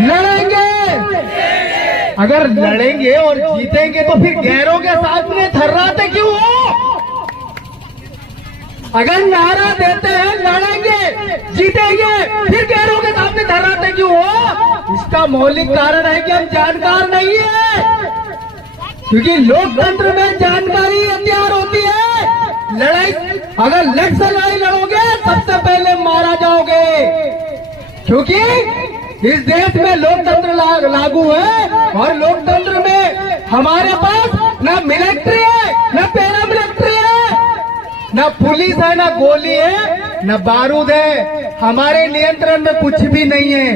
लड़ेंगे। अगर लड़ेंगे और जीतेंगे तो फिर गैरों के साथ में थर्राते क्यों हो? अगर नारा देते हैं लड़ेंगे जीतेंगे, फिर गैरों के सामने थर्राते क्यों हो? इसका मौलिक कारण है कि हम जानकार नहीं है, क्योंकि लोकतंत्र में जानकारी हथियार होती है। लड़ाई अगर लड़ से लड़ाई लड़ोगे सबसे पहले मारा जाओगे, क्योंकि इस देश में लोकतंत्र लागू है और लोकतंत्र में हमारे पास न मिलिट्री है, न पैरा मिलिट्री है, न पुलिस है, न गोली है, न बारूद है। हमारे नियंत्रण में कुछ भी नहीं है।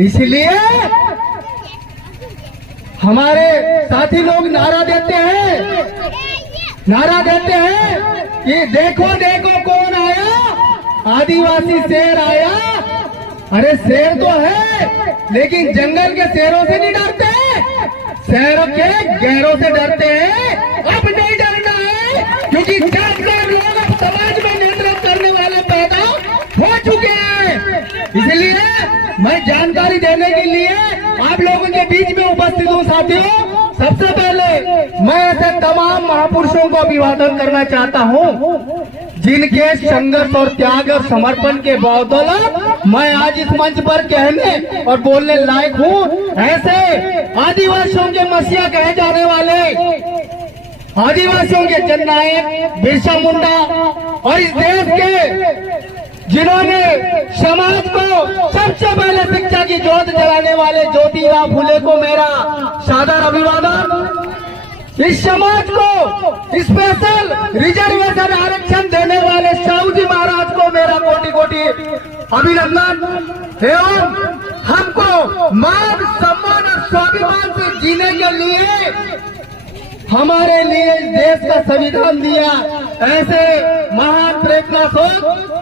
इसलिए हमारे साथी लोग नारा देते हैं कि देखो देखो कौन आया, आदिवासी शेर आया। अरे शेर तो है, लेकिन जंगल के शेरों से नहीं डरते, शहरों के गैरों से डरते हैं। अब नहीं डरना है, क्योंकि जानकार लोग अब समाज में नियंत्रण करने वाले पैदा हो चुके हैं। इसलिए मैं जानकारी देने के लिए आप लोगों के बीच में उपस्थित हूँ। साथियों, सबसे पहले मैं ऐसे तमाम महापुरुषों को अभिवादन करना चाहता हूँ जिनके संघर्ष और त्याग और समर्पण के बदौलत मैं आज इस मंच पर कहने और बोलने लायक हूँ। ऐसे आदिवासियों के मसीहा कहे जाने वाले, आदिवासियों के जननायक बिरसा मुंडा और इस देश के जिन्होंने समाज को सबसे पहले शिक्षा की ज्योत जलाने वाले ज्योतिराव फुले को मेरा सादर अभिवादन। इस समाज को स्पेशल रिजर्वेशन आरक्षण देने वाले साहू जी महाराज को मेरा कोटि कोटि अभिनंदन। एवं हमको मान सम्मान और स्वाभिमान से जीने के लिए हमारे लिए इस देश का संविधान दिया, ऐसे महान प्रेरणा स्रोत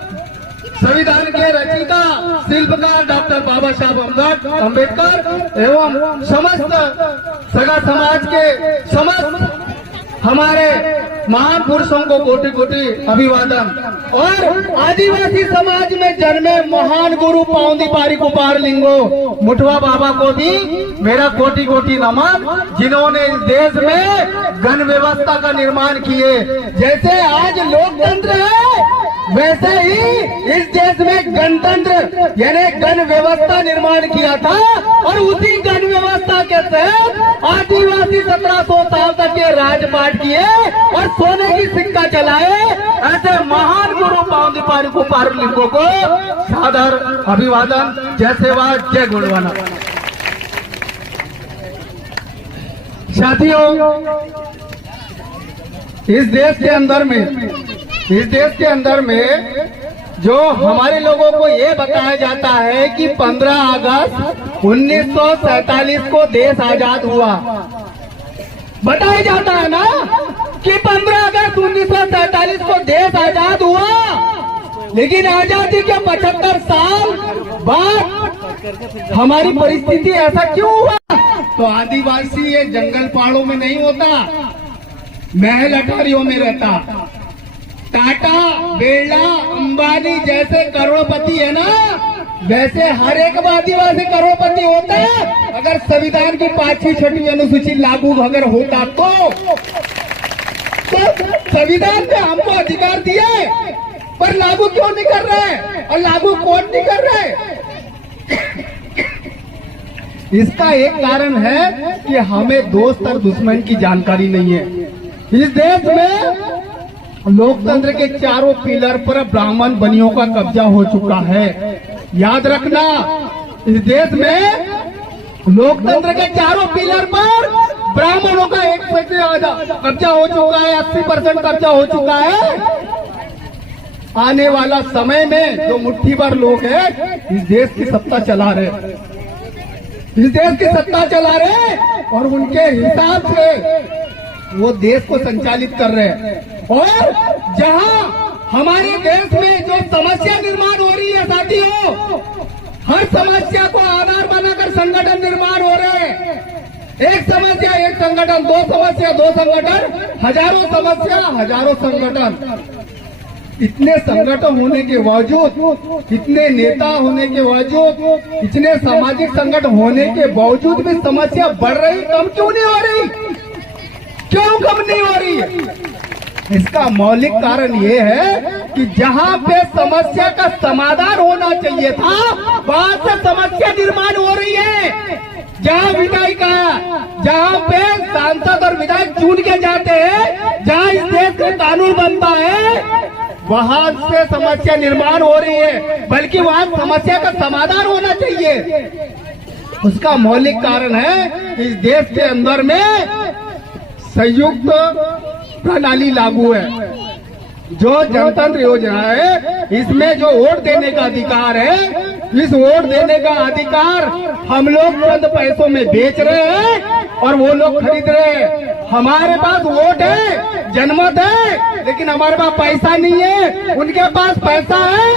संविधान के रचयिता शिल्पकार डॉक्टर बाबा साहब अम्बेडकर एवं समस्त सगा समाज के समस्त हमारे महान पुरुषों को कोटि कोटि अभिवादन। और आदिवासी समाज में जन्मे महान गुरु पाउंदी पारी कुपार लिंगो मुठवा बाबा को भी मेरा कोटि कोटि नमन, जिन्होंने इस देश में गण व्यवस्था का निर्माण किए। जैसे आज लोकतंत्र है, वैसे ही इस देश में गणतंत्र यानी गण व्यवस्था निर्माण किया था और उसी गण व्यवस्था के तहत आदिवासी 1700 साल तक के राजपाट किए और सोने की सिक्का चलाए। ऐसे महान गुरु पाउंदी पारी कुपार लिंगो को सादर अभिवादन। जय सेवा, जय गुणवाना। साथियों, इस देश के अंदर में जो हमारे लोगों को ये बताया जाता है कि 15 अगस्त 1947 को देश आजाद हुआ। बताया जाता है ना कि 15 अगस्त 1947 को देश आजाद हुआ, लेकिन आजादी के 75 साल बाद हमारी परिस्थिति ऐसा क्यों हुआ? तो आदिवासी ये जंगल पहाड़ों में नहीं होता, महल अटारियों में रहता। टाटा, बिरला, अंबानी जैसे करोड़पति है ना, वैसे हर एक आदिवासी करोड़पति होता है अगर संविधान की 5वीं 6वीं अनुसूची लागू अगर होता तो संविधान ने हमको अधिकार दिया है, पर लागू क्यों नहीं कर रहे और लागू कौन नहीं कर रहे? इसका एक कारण है कि हमें दोस्त और दुश्मन की जानकारी नहीं है। इस देश में लोकतंत्र के चारों पिलर पर ब्राह्मण बनियों का कब्जा हो चुका है। याद रखना, इस देश में लोकतंत्र के चारों पिलर पर ब्राह्मणों का 1% कब्जा हो चुका है, 80% कब्जा हो चुका है। आने वाला समय में जो मुट्ठी भर लोग हैं इस देश की सत्ता चला रहे, इस देश की सत्ता चला रहे और उनके हिसाब से वो देश को संचालित कर रहे हैं। और जहां हमारे देश में जो समस्या निर्माण हो रही है साथियों, हर समस्या को आधार बनाकर संगठन निर्माण हो रहे हैं। एक समस्या एक संगठन, दो समस्या दो संगठन, हजारों समस्या हजारों संगठन। इतने संगठन होने के बावजूद, इतने नेता होने के बावजूद, इतने सामाजिक संगठन होने के बावजूद भी समस्या बढ़ रही, कम क्यों नहीं हो रही? क्यों कम नहीं हो रही? इसका मौलिक कारण ये है कि जहाँ पे समस्या का समाधान होना चाहिए था, वहाँ से समस्या निर्माण हो रही है। जहाँ विधायिका, जहाँ पे सांसद और विधायक चुन के जाते हैं, जहाँ इस देश का कानून बनता है, वहाँ से समस्या निर्माण हो रही है, बल्कि वहाँ समस्या का समाधान होना चाहिए। उसका मौलिक कारण है इस देश के अंदर में संयुक्त प्रणाली लागू है। जो जनतंत्र योजना है, इसमें जो वोट देने का अधिकार है, इस वोट देने का अधिकार हम लोग चंद पैसों में बेच रहे हैं और वो लोग खरीद रहे हैं। हमारे पास वोट है, जनमत है, लेकिन हमारे पास पैसा नहीं है। उनके पास पैसा है,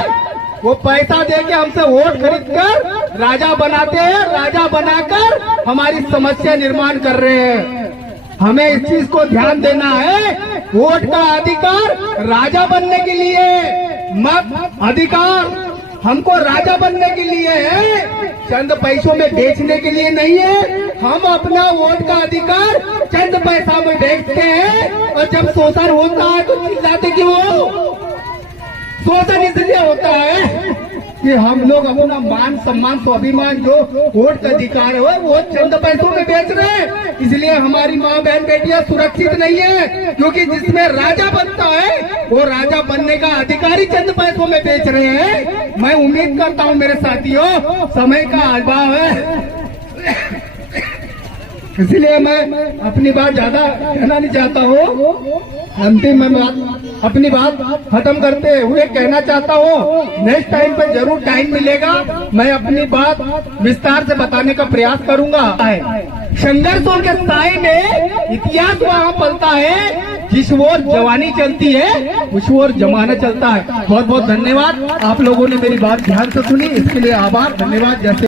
वो पैसा दे के हमसे वोट खरीद कर राजा बनाते हैं, राजा बनाकर हमारी समस्या निर्माण कर रहे हैं। हमें इस चीज को ध्यान देना है। वोट का अधिकार राजा बनने के लिए, मत अधिकार हमको राजा बनने के लिए है, चंद पैसों में बेचने के लिए नहीं है। हम अपना वोट का अधिकार चंद पैसा में बेचते हैं और जब शोषण होता है तो चिल्लाते क्यों हो? शोषण इसलिए होता है कि हम लोग अपना मान सम्मान स्वाभिमान जो वोट का अधिकार है वो चंद पैसों में बेच रहे हैं। इसलिए हमारी माँ बहन बेटियां सुरक्षित नहीं है, क्योंकि जिसमें राजा बनता है वो राजा बनने का अधिकारी चंद पैसों में बेच रहे हैं। मैं उम्मीद करता हूँ मेरे साथियों, समय का अभाव है, इसलिए मैं अपनी बात ज्यादा कहना नहीं चाहता हूँ। अंतिम में बात अपनी बात खत्म करते हुए कहना चाहता हूँ, नेक्स्ट टाइम पर जरूर टाइम मिलेगा, मैं अपनी बात विस्तार से बताने का प्रयास करूंगा। संघर्षों के साए में इतिहास वहाँ पलता है, जिस ओर जवानी चलती है उस ओर जमाना चलता है। बहुत बहुत धन्यवाद, आप लोगों ने मेरी बात ध्यान से सुनी, इसके लिए आभार, धन्यवाद। जैसे